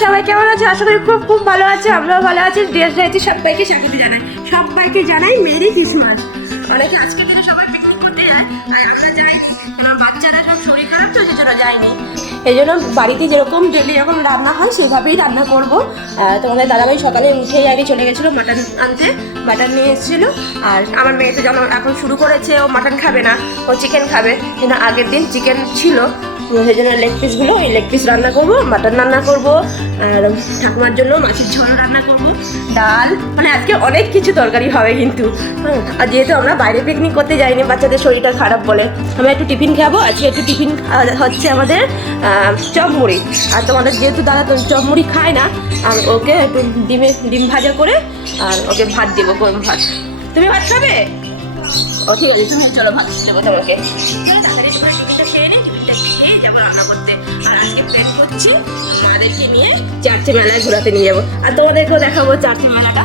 সবাই কেমন আছে? আশা করি খুব খুব ভালো আছে। আমরাও ভালো আছি। ড্রেস রয়েছে সবাইকে স্বাগত জানাই। সবাইকে জানাই মেরি ক্রিসমাস। অনেকে আজকে দিনে সবাই পিকনিক করতে যায়, আর আমরা যাইনি, কারণ বাচ্চারা সব শরীর খারাপ তো সেজন্য যাইনি। এই জন্য বাড়িতে যেরকম ডেলি যখন রান্না হয় সেইভাবেই রান্না করবো। তোমাদের দাদাভাই সকালে উঠেই আগে চলে গেছিলো মাটন আনতে, মাটন নিয়ে এসেছিলো। আর আমার মেয়ে তো যেমন এখন শুরু করেছে, ও মাটন খাবে না, ও চিকেন খাবে। কিন্তু আগের দিন চিকেন ছিল, সেই জন্য লেগ পিসগুলো, এই লেগ পিস রান্না করবো, মাটন রান্না করবো, আর ঠাকুমার জন্য মাছের ঝোল রান্না করবো, ডাল, মানে আজকে অনেক কিছু তরকারি হবে কিন্তু। আর যেহেতু আমরা বাইরে পিকনিক করতে যাইনি, বাচ্চাদের শরীরটা খারাপ বলে আমরা একটু টিফিন খাবো। আজকে একটু টিফিন হচ্ছে আমাদের চপ মুড়ি। আর তোমাদের যেহেতু দাদা তো চপ মুড়ি খায় না, আর ওকে একটু ডিম ভাজা করে আর ওকে ভাত দেবো, গরম ভাত। তুমি ভাত খাবে? ও ঠিক আছে, তুমি চলো ভাত দেবো তোমাকে। চলো তাড়াতাড়ি করে টিফিনটা খেয়ে নিই, টিফিনটা খেয়ে যাবো রান্না করতে। আর আজকে প্ল্যান করছি আমাদেরকে নিয়ে চার্চে মেলায় ঘোরাতে নিয়ে যাবো, আর তোমাদেরকেও দেখাবো চার্চে মেলাটা।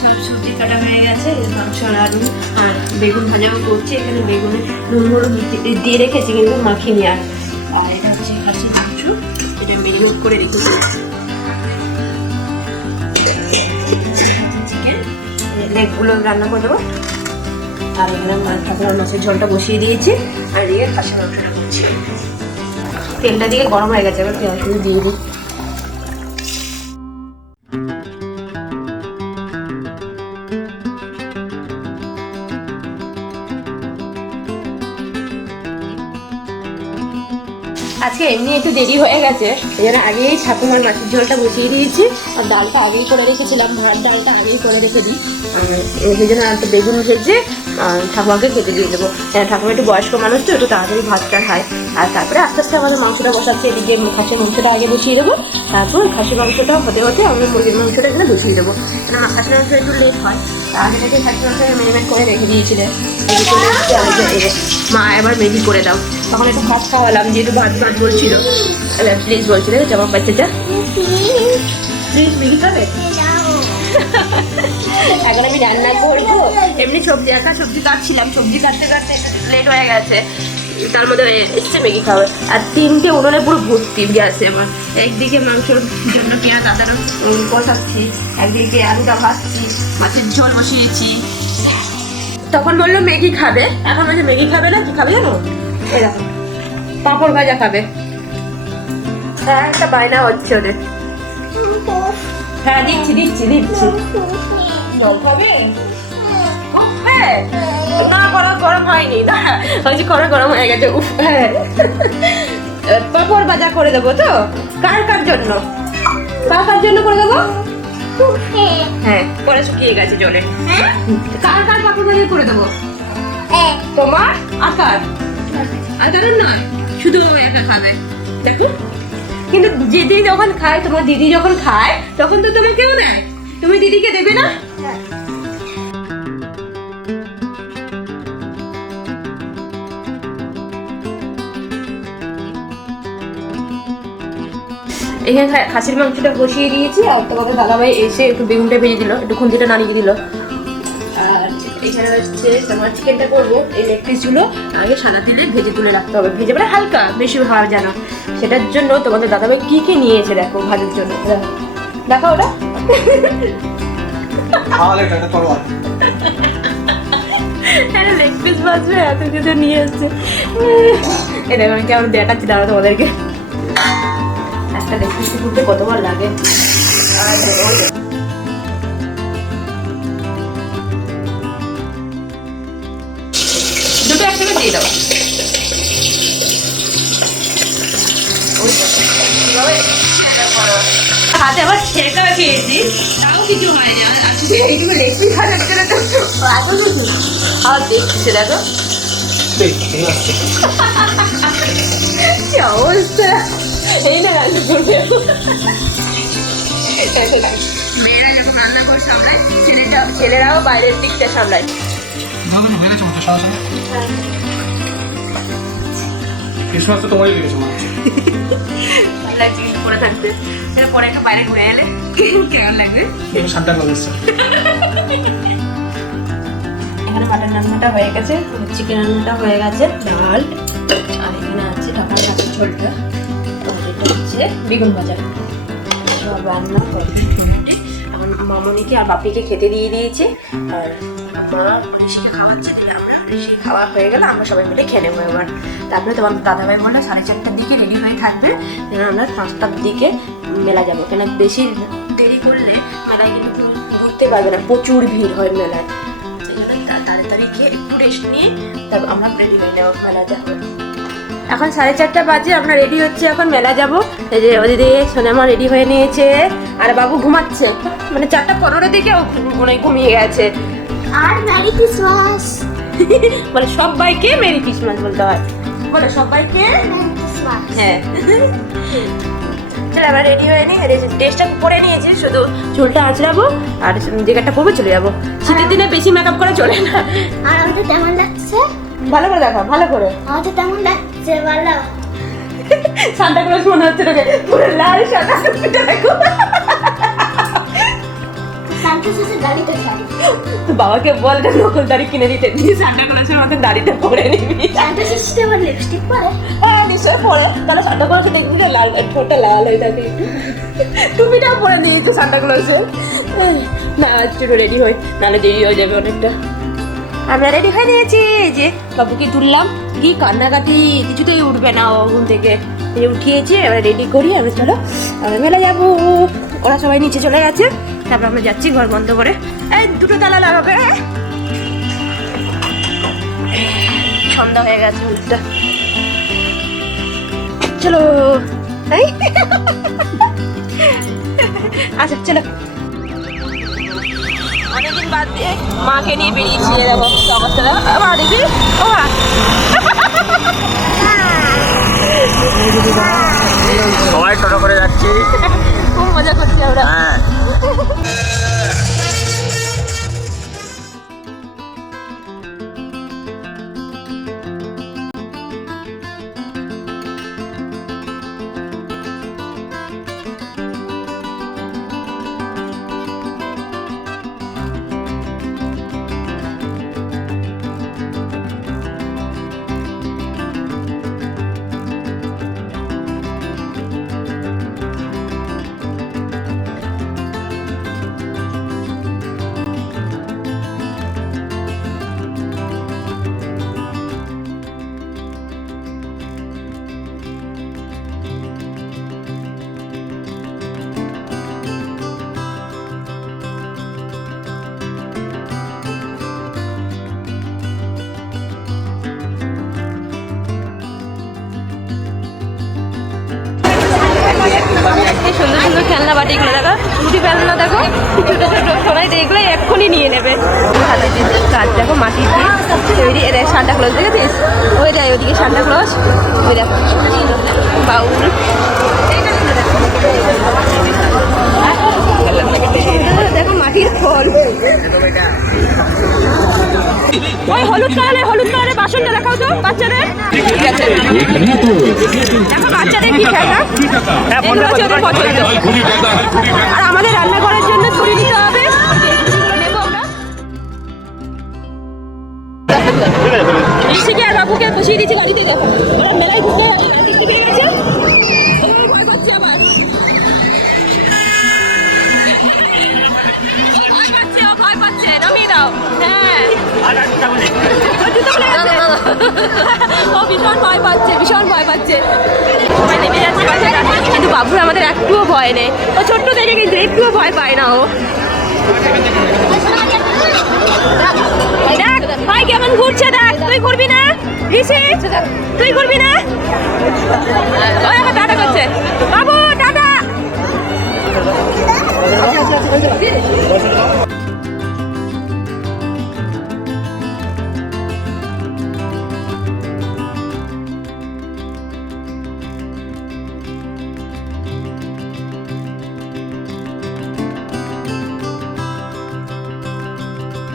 সব সবজি কাটা হয়ে গেছে, মাংস আর আলু আর বেগুন ভাজাও করছি। এখানে বেগুনে নুন হলুদ দিয়ে রেখেছি কিন্তু মাখিনি। আর এটা হচ্ছে খাসির মাংস, এটা মেরিনেট করে রেখেছি। চিকেন লেগগুলো রান্না করে দেবো। আর এখানে ঠাকুমার মাছের ঝোলটা বসিয়ে দিয়েছি, আর দিয়ে খাসির মাংসটা করছি। তেলটা দিয়ে গরম হয়ে গেছে, এবার পেঁয়াজগুলো দিয়ে দিই। আজকে এমনি একটু দেরি হয়ে গেছে, এই জন্য আগেই ঠাকুমার মাছের ঝোলটা বসিয়ে দিয়েছি। আর ডালটা আগেই করে রেখেছিলাম, ভাত ডালটা আগেই করে রেখে দিই। সেই জন্য একটা বেগুন ভেজে ঠাকুমাকে খেতে দিয়ে দেবো। ঠাকুমা একটু বয়স্ক মানুষ তো, একটু তাড়াতাড়ি ভাতটা খায়। আর তারপরে আস্তে আস্তে আমাদের মাংসটা বসাচ্ছি। এদিকে খাসির মাংসটা আগে বসিয়ে দেবো, তারপর খাসির মাংসটা হতে হতে আমি মুরগির মাংসটা এখানে বসিয়ে দেবো। কারণ খাসির মাংস একটু লেট হয়, আগে থেকে খাসির মাংস ম্যারিনেট করে রেখে দিয়েছিলেন। মা এবার ম্যাগি করে দাও। তখন একটু ভাত খাওয়ালাম, যেহেতু ভাত ভাত বলছিল। প্লিজ বলছিল জামা বাচ্চাটা, প্লিজ ম্যাগি খাবে। এখন আমি রান্না করবো, এমনি সবজি একা সবজি কাটছিলাম, সবজি কাটতে কাটতে লেট হয়ে গেছে। তার মধ্যে এসছে ম্যাগি খাবে। আর 3টে উনুনে পুরো ভর্তি গ্যাসে। আমার একদিকে মাংসর জন্য পেঁয়াজ আদাটা কষাচ্ছি, একদিকে আলুটা ভাজছি, মাছের ঝোল বসিয়েছি। তখন বললো ম্যাগি খাবে, এখন বলছে ম্যাগি খাবে না, কি খাবে জানো? এই দেখো পাঁপড় ভাজা খাবে। হ্যাঁ, একটা বায়না হচ্ছে ওদের। হ্যাঁ দিচ্ছি দিচ্ছি দিচ্ছি। জল খাবে? হ্যাঁ না, গরম হয়নি, হচ্ছে গরম হয়ে গেছে। উফ, হ্যাঁ পাঁপড় ভাজা করে দেবো। তো কার কার জন্য? কার জন্য করে দেবো? হ্যাঁ, পরে শুকিয়ে গেছে জলে। কার কার পাঁপড় ভাজা করে দেবো? তোমার আকার আর কারণ নয়, শুধু একা খাবে। দেখো, কিন্তু দিদি যখন খায়, তোমার দিদি যখন খায় তখন তো তোমাকেও দেয়, তুমি দিদিকে দেবে না? এখানে খাসির মাংসটা বসিয়ে দিয়েছি। আর তোমাদের দাদাভাই এসে একটু বেগুনটা ভেজে দিল, একটু খুন্তিটা নাড়িয়ে দিল। আর এখানে হচ্ছে তোমার চিকেনটা করবো। এই লেগ পিসগুলো আগে সাদা তেলে ভেজে তুলে রাখতে হবে, ভেজে মানে হালকা, বেশি ভালো যেন। সেটার জন্য তোমাদের দাদাভাই কি কি নিয়েছে দেখো ভাজার জন্য। দেখো ওটা লেগ পিস ভাজবে, এত কিছু নিয়ে এসছে। এটা আমি কেমন দেখাচ্ছি দাঁড়া তোমাদেরকে। একটা লেগ পিস করতে কতবার লাগে। আর দুটো একসাথে দিয়ে দাও। হাতে আবার ছেঁকা খেয়েছি, তাও কিছু হয়নি। আজকে এইটুকু লেগ পিস খাওয়ার জন্য তো এত কিছু। আর দেখছি দেখো কি অবস্থা, এই না রান্না করবে। মেয়েরা যখন রান্না করে সামলায়, ছেলেরাও বাইরের দিকটা সামলায়। তোমারই লেগেছে ভালো লাগছে কিন্তু পরে থাকতে। পরে একটু বাইরে ঘুরে এলে কেমন লাগবে? সান্তা ক্লজ এসছে। এখানে মাটন রান্নাটা হয়ে গেছে, চিকেন রান্নাটা হয়ে গেছে, ডাল, আর এখানে আছে ঢাকার মাছের ঝোলটা, আর এটা হচ্ছে বেগুন ভাজা। সব রান্না মোটামুটি এখন মামনিকে আর বাপিকে খেতে দিয়ে দিয়েছে, আর মা ঋষিকে খাওয়াচ্ছে। আমরা ঋষি খাওয়া হয়ে গেলে আমরা সবাই মিলে খেয়ে নেবো এবার। তারপরে তোমার দাদাভাই বললো 4:30টার দিকে রেডি হয়ে থাকবে, আমরা 5টার দিকে মেলা যাবো। কেন বেশি দেরি করলে মেলায় কিন্তু ঘুরতে পারবে না, প্রচুর ভিড় হয় মেলায়। তাড়াতাড়ি খেয়ে একটু রেস্ট নিয়ে তারপর আমরা রেডি হয়ে নেবো, মেলা যাবো। এখন 4:30 বাজে, আমরা রেডি হচ্ছে, এখন মেলা যাবো। এই যে ওদিকে সোনামা রেডি হয়ে নিয়েছে, আর বাবু ঘুমাচ্ছে, মানে 4:15 দিকে ও ঘুমিয়ে গেছে। আর মেরি ক্রিসমাস বলে সবাইকে মেরি ক্রিসমাস বলতে হয়, বলে সবাইকে মেরি ক্রিসমাস। হ্যাঁ চল আমরা রেডি হয়ে নিই, ড্রেসটা পরে নিয়েছি, শুধু চুলটা আঁচড়াবো আর জ্যাকেটটা পরে চলে যাবো। শীতের দিনে বেশি মেকআপ করা চলে না। আর আমাদের কেমন লাগছে? ভালো করে দেখো, ভালো করে। আমাদের কেমন লাগছে বলো? সান্তা ক্লজ মনে হচ্ছে তোকে, পুরো লাল সাদা টুপিটা দেখো। সান্তা ক্লজের দাড়িতে শাড়ি। তো বাবাকে বল এটা নকল দাড়ি কিনে দিতে, দিয়ে সান্তা ক্লজের মতো দাড়িটা পরে নিবি। সান্তা সিস্টেমের লিপস্টিক পরে? হ্যাঁ নিশ্চয় পরে, তাহলে সান্তা ক্লজকে দেখবি যে লাল, ঠোঁটটা লাল হয়ে থাকে। টুপিটাও পরে নিয়েছে সান্তা ক্লজের। না একটু রেডি হই, নাহলে দেরি হয়ে যাবে অনেকটা। আমরা রেডি হয়ে নিয়েছি, এই যে বাবুকে তুললাম, কি কান্নাকাটি, কিছুতেই উঠবে না ও ঘুম থেকে। এই উঠিয়েছি, এবার রেডি করি, আমরা চলো আমরা মেলা যাবো। ওরা সবাই নিচে চলে গেছে, তারপর আমরা যাচ্ছি ঘর বন্ধ করে। এই দুটো তালা লাগাবে, সন্ধ্যা হয়ে গেছে অনেকটা। চলো আচ্ছা চলো। অনেকদিন বাদ দিয়ে মাকে নিয়ে বেরিয়েছি, দেখো অবস্থা মা দেখি। ও মা সবাই টোটো করে যাচ্ছি, খুব মজা করছি আমরা। সুন্দর সুন্দর খেলনা বাটিগুলো দেখো, রুটি খেলনা দেখো, ছোটো ছোটো সবাই দেখলে এক্ষুনি নিয়ে নেবে। হাতে কাজ দেখো মাটির দিয়ে তৈরি, এটা সান্টা ক্লজ দেখেছিস? ওই দেয় ওইদিকে সান্টা ক্লজ, ওই দেখো বাউল, দেখো মাটির ফল। ওই হলুদ কালারের বাসনটা দেখাও তো বাচ্চাদের। দেখো বাচ্চাদের কি খেলা, এগুলো হচ্ছে ওদের পছন্দ। আর আমাদের রান্না করার জন্য ছুরি নিতে হবে, নেবো আমরা। ঋষিকে আর বাবুকে বসিয়ে দিচ্ছি গাড়িতে, দেখো ওরা মেলায় ঘুরতে গেছে। ভয় করছে আমার, ভয় পাচ্ছে, নামিয়ে দাও। হ্যাঁ ও ভীষণ ভয় পাচ্ছে, ভীষণ ভয় পাচ্ছে। সবাই নেমে যাচ্ছে বাচ্চারা, কিন্তু বাবুর আমাদের একটুও ভয় নেই, ও ছোট্ট থেকে কিন্তু একটুও ভয় পায় না ও। দেখ ভাই কেমন ঘুরছে, দেখ তুই ঘুরবি না ঋষি, তুই ঘুরবি না? ওই এখন টাটা করছে, বাবু টাটা।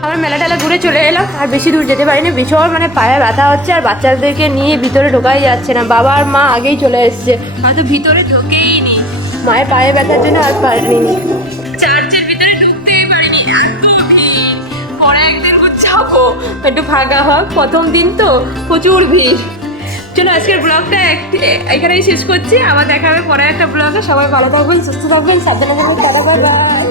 আমরা মেলা টেলা ঘুরে চলে এলাম, আর বেশি দূর যেতে পারিনি, ভীষণ মানে পায়ে ব্যথা হচ্ছে, আর বাচ্চাদেরকে নিয়ে ভিতরে ঢোকাই যাচ্ছে না। বাবা আর মা আগেই চলে এসছে, হয়তো ভিতরে ঢোকেই নি, মায়ের পায়ে ব্যথার জন্য আর পারিনি, চার্চের ভিতরে ঢুকতেই পারিনি, এত ভিড়। পরে একদিন যাবো, একটু ফাঁকা হোক, প্রথম দিন তো প্রচুর ভিড়। চলো আজকের ব্লগটা এখানেই শেষ করছি, আবার দেখা হবে পরে একটা ব্লগে। সবাই ভালো থাকবেন, সুস্থ থাকবেন, সাবধানে থাকবেন, টাটা, বাই বাই।